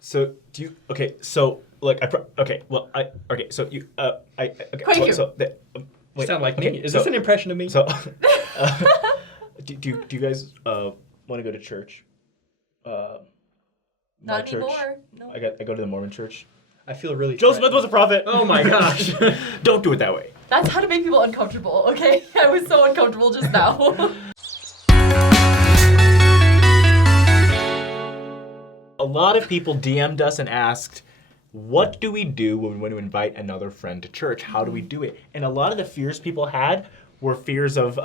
So do you? Okay. So like okay. Well, okay. So you. Okay. Kwaku. So You sound like me. Is so, this an impression of me? So, do you guys want to go to church? My Not church. anymore. No. I go to the Mormon Church. I feel really. Joe Smith was a prophet. Oh my gosh. Don't do it that way. That's how to make people uncomfortable, okay? I was so uncomfortable just now. A lot of people DM'd us and asked, what do we do when we want to invite another friend to church? How do we do it? And a lot of the fears people had were fears of,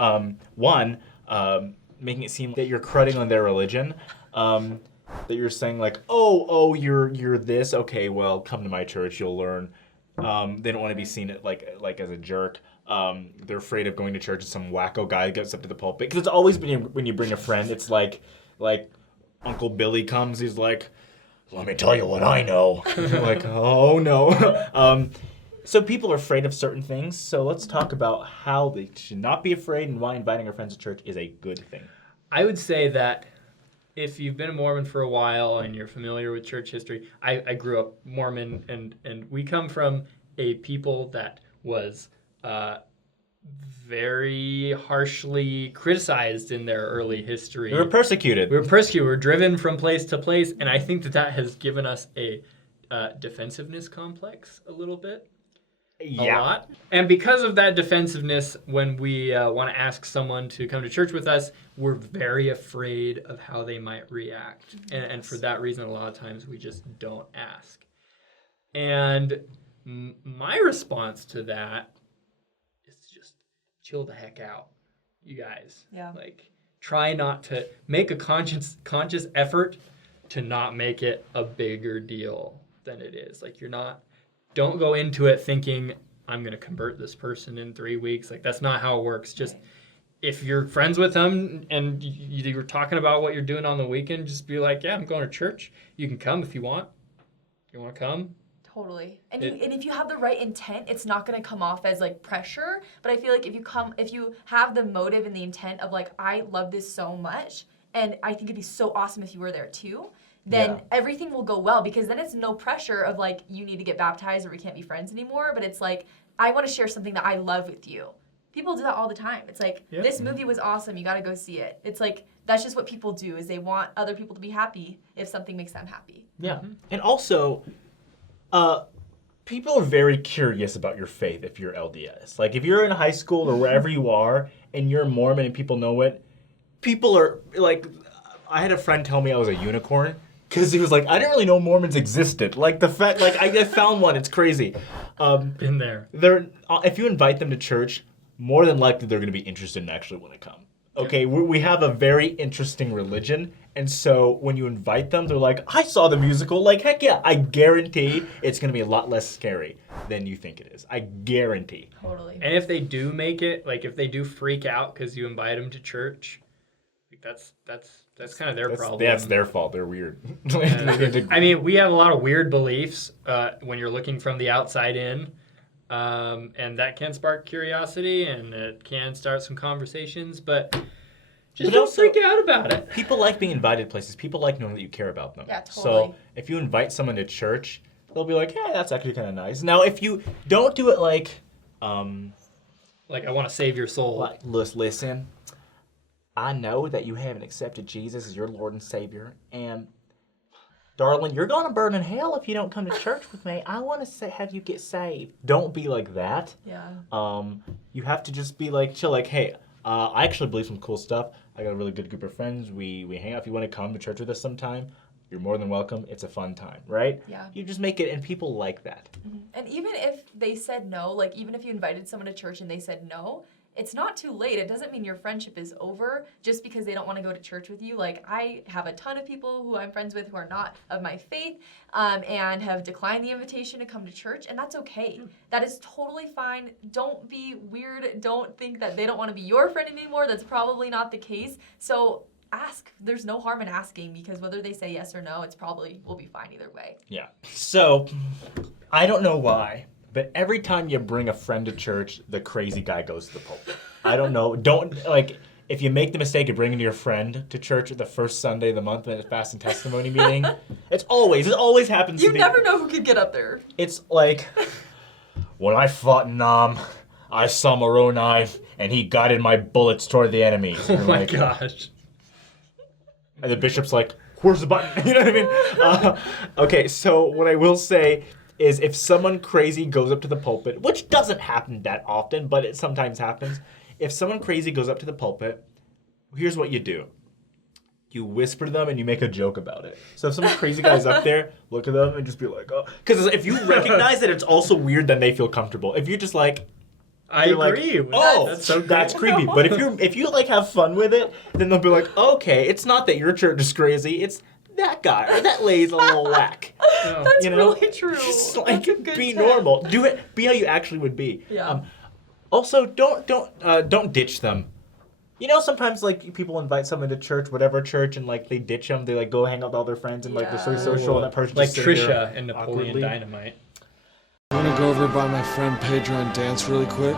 making it seem that you're cruddying on their religion. That you're saying like, oh, you're this. Okay, well, come to my church, you'll learn. They don't want to be seen like as a jerk. They're afraid of going to church and some wacko guy gets up to the pulpit. Because it's always when you bring a friend, it's like Uncle Billy comes, he's like, let me tell you what I know. You're like, oh no. So people are afraid of certain things. So let's talk about how they should not be afraid and why inviting our friends to church is a good thing. I would say that if you've been a Mormon for a while and you're familiar with church history, I grew up Mormon, and we come from a people that was very harshly criticized in their early history. We were persecuted. We were driven from place to place, and I think that has given us a defensiveness complex a little bit. A lot. And because of that defensiveness, when we want to ask someone to come to church with us, we're very afraid of how they might react. And for that reason, a lot of times we just don't ask. And my response to that is just chill the heck out, you guys. Yeah. Like, try not to make a conscious effort to not make it a bigger deal than it is. Like, don't go into it thinking, I'm going to convert this person in 3 weeks. Like, that's not how it works. Just, if you're friends with them and you're talking about what you're doing on the weekend, just be like, yeah, I'm going to church. You can come if you want. You want to come? Totally. And if you have the right intent, it's not going to come off as like pressure. But I feel like if you have the motive and the intent of like, I love this so much, and I think it'd be so awesome if you were there too, then everything will go well, because then it's no pressure of like, you need to get baptized or we can't be friends anymore. But it's like, I want to share something that I love with you. People do that all the time. It's like, this movie was awesome, you got to go see it. It's like, that's just what people do, is they want other people to be happy if something makes them happy. Yeah. Mm-hmm. And also, people are very curious about your faith if you're LDS. Like, if you're in high school or wherever you are and you're Mormon and people know it, people are like, I had a friend tell me I was a unicorn because he was like, I didn't really know Mormons existed. Like, the fact, like, I found one. It's crazy. Been there. If you invite them to church, more than likely they're going to be interested and actually want to come. Okay, we have a very interesting religion, and so when you invite them, they're like, I saw the musical. Like, heck yeah, I guarantee it's going to be a lot less scary than you think it is. I guarantee. Totally. And if they do make it, like if they do freak out because you invite them to church, like that's kind of their problem. That's their fault. They're weird. I mean, we have a lot of weird beliefs when you're looking from the outside in. And that can spark curiosity, and it can start some conversations, but don't freak out about it. People like being invited to places. People like knowing that you care about them. Yeah, totally. So if you invite someone to church, they'll be like, hey, that's actually kind of nice. Now, if you don't do it like I want to save your soul. Like, listen, I know that you haven't accepted Jesus as your Lord and Savior, and darling, you're going to burn in hell if you don't come to church with me. I want to have you get saved. Don't be like that. Yeah. You have to just be like, chill, like, hey, I actually believe some cool stuff. I got a really good group of friends. We hang out. If you want to come to church with us sometime, you're more than welcome. It's a fun time, right? Yeah. You just make it, and people like that. Mm-hmm. And even if they said no, like even if you invited someone to church and they said no, it's not too late. It doesn't mean your friendship is over just because they don't want to go to church with you. Like, I have a ton of people who I'm friends with who are not of my faith and have declined the invitation to come to church, and that's okay. That is totally fine. Don't be weird. Don't think that they don't want to be your friend anymore. That's probably not the case. So ask. There's no harm in asking, because whether they say yes or no, it's probably will be fine either way. Yeah. So, I don't know why, but every time you bring a friend to church, the crazy guy goes to the pulpit. I don't know. if you make the mistake of bringing your friend to church the first Sunday of the month at the fast and testimony meeting, it always happens. You never know who could get up there. It's like, when I fought in Nam, I saw Moroni, and he guided my bullets toward the enemy. Oh my gosh. And the bishop's like, where's the button? You know what I mean? Okay, so what I will say is if someone crazy goes up to the pulpit, which doesn't happen that often, but it sometimes happens. If someone crazy goes up to the pulpit, here's what you do. You whisper to them and you make a joke about it. So if some crazy guy's up there, look at them and just be like, oh. Because if you recognize that it's also weird, then they feel comfortable. If you're just like, I agree. Like, oh, that's creepy. But if you like have fun with it, then they'll be like, okay, it's not that your church is crazy, it's that guy or that lady's a little whack. That's really true. Just like be normal. Do it. Be how you actually would be. Yeah. Also, don't ditch them. You know, sometimes like people invite someone to church, whatever church, and like they ditch them. They like go hang out with all their friends and like they're so social, and that person like just sitting Trisha there and Napoleon awkwardly. Dynamite. I want to go over by my friend Pedro and dance really quick.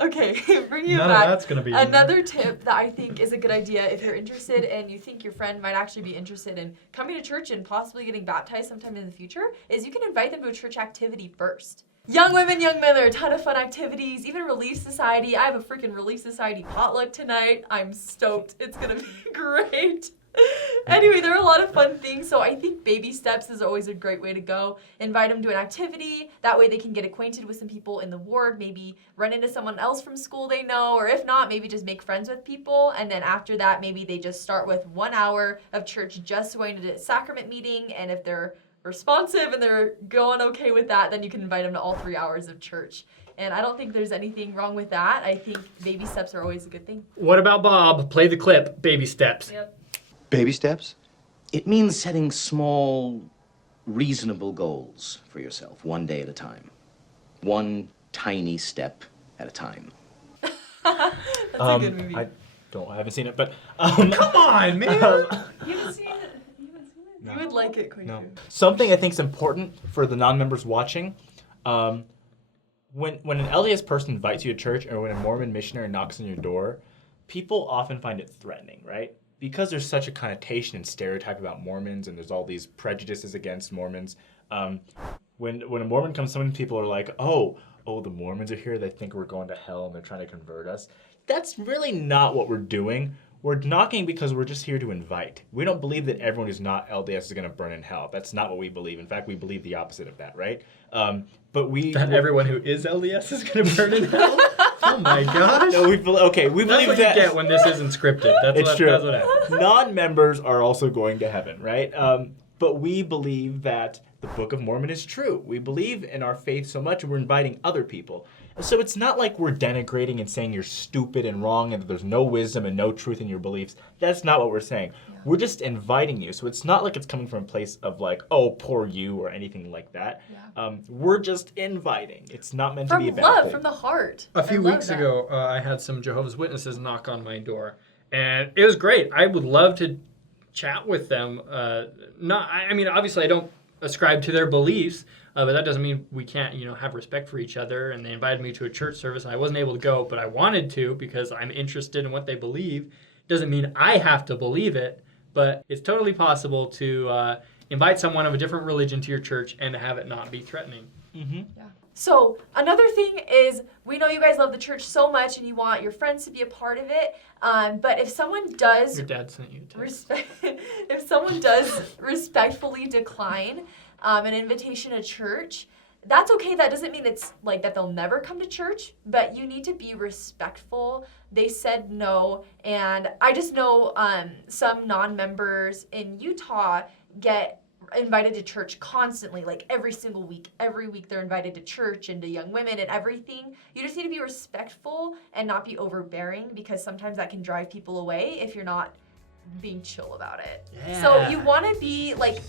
Okay, bring you None back. of that's gonna be in Another tip that I think is a good idea if you're interested and you think your friend might actually be interested in coming to church and possibly getting baptized sometime in the future is you can invite them to a church activity first. Young women, young men, there are a ton of fun activities, even Relief Society. I have a freaking Relief Society potluck tonight. I'm stoked. It's gonna be great. Anyway, there are a lot of fun things, so I think baby steps is always a great way to go. Invite them to an activity, that way they can get acquainted with some people in the ward, maybe run into someone else from school they know, or if not, maybe just make friends with people, and then after that, maybe they just start with 1 hour of church just going to the sacrament meeting, and if they're responsive and they're going okay with that, then you can invite them to all 3 hours of church. And I don't think there's anything wrong with that. I think baby steps are always a good thing. What about Bob? Play the clip, baby steps. Yep. Baby steps? It means setting small, reasonable goals for yourself, one day at a time. One tiny step at a time. That's a good movie. I haven't seen it, but Come on, man. You haven't seen it? No. You would like it, Kwaku. No. Something I think is important for the non-members watching, when an LDS person invites you to church or when a Mormon missionary knocks on your door, people often find it threatening, right? Because there's such a connotation and stereotype about Mormons and there's all these prejudices against Mormons, when a Mormon comes, some people are like, oh, the Mormons are here, they think we're going to hell and they're trying to convert us. That's really not what we're doing. We're knocking because we're just here to invite. We don't believe that everyone who's not LDS is going to burn in hell. That's not what we believe. In fact, we believe the opposite of that, right? That everyone who is LDS is going to burn in hell? Oh my gosh. No, we believe That's that. what you get when this isn't scripted. That's True. That's what happens. Non-members are also going to heaven, right? But we believe that the Book of Mormon is true. We believe in our faith so much, and we're inviting other people. So it's not like we're denigrating and saying you're stupid and wrong and that there's no wisdom and no truth in your beliefs. That's not what we're saying. Yeah. We're just inviting you. So it's not like it's coming from a place of like, oh, poor you or anything like that. Yeah. We're just inviting. It's not meant to be a bad thing. From the heart. A few weeks ago, I had some Jehovah's Witnesses knock on my door, and it was great. I would love to chat with them. Obviously, I don't ascribe to their beliefs, but that doesn't mean we can't, have respect for each other. And they invited me to a church service, and I wasn't able to go, but I wanted to because I'm interested in what they believe. Doesn't mean I have to believe it, but it's totally possible to invite someone of a different religion to your church and to have it not be threatening. Mm-hmm. Yeah. So another thing is, we know you guys love the church so much and you want your friends to be a part of it. But if someone does, your dad sent you a text. If someone does respectfully decline an invitation to church, that's okay. That doesn't mean it's like that they'll never come to church, but you need to be respectful. They said no, and I just know some non-members in Utah get invited to church constantly, like every single week. Every week they're invited to church and to young women and everything. You just need to be respectful and not be overbearing, because sometimes that can drive people away if you're not being chill about it. Yeah. So you want to be like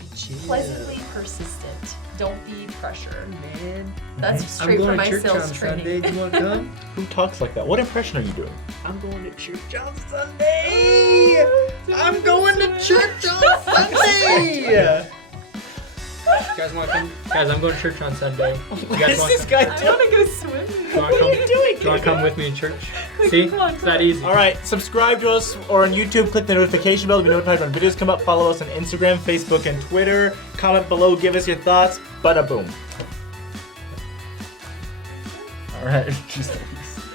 pleasantly persistent. Don't be pressure. Man. That's straight from my sales training. Sunday. You want to come? Who talks like that? What impression are you doing? I'm going to church on Sunday. I'm going to church on Sunday. guys want to come? Guys, I'm going to church on Sunday. You What guys is want this to guy I doing? want to go swimming. What are you doing, Do you want to David? come with me in church? See? Come on, It's that easy. All right, subscribe to us or on YouTube. Click the notification bell to be notified when videos come up. Follow us on Instagram, Facebook, and Twitter. Comment below. Give us your thoughts. Bada boom. All right. Jeez Louise.